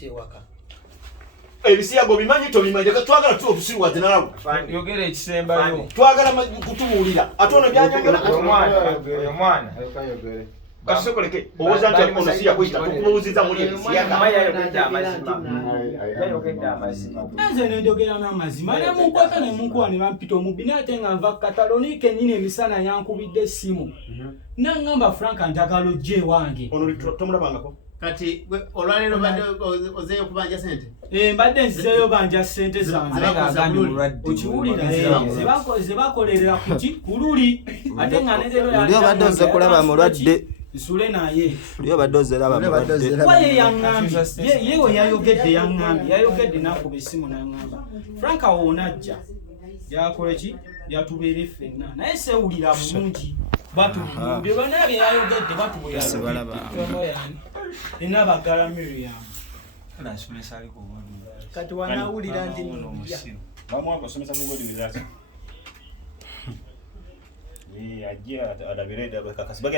Tewaka. Ebisiyaga bimanyi to bimanyi twagala tu obusiruwaze nalawo. Yogera ekisemba yo. Twagala kutubuulira. Ate ono byanyogera omwana. Kasokoleke owoza nti ono siya kwita tukubuuziza muli ebisiyaga. Maya yogedde amazima. Yogedde amazima. Nze njogera n'amazima. Ne munkwata ne munkuwa ne bampita omubbi ate nga nva Katalonike nyine emisana yankubidde essimu. Nangamba Frank njagala ojje wange. Ono tomulabangako. Kati olwalero badde ozeeyo kubanja sente. Mbadde nzizeeyo banja sente zange okiwulira ze bakolerera kuki kululi ate nga Lyo badde oze kulaba mulwadde nsule naye lyo badde oze laba mulwadde waye yaŋŋambye yewe yayogedde n'akuba essimu n'aŋŋamba Frank awo onajja yakola ki yatubeere ffenna naye sewulira bulungi batubye banabye yayogedde batubulira enabagala Miriam kati wanawulira ndi mujja bamwako somesa kugodiriza ajja adabireda kakasibage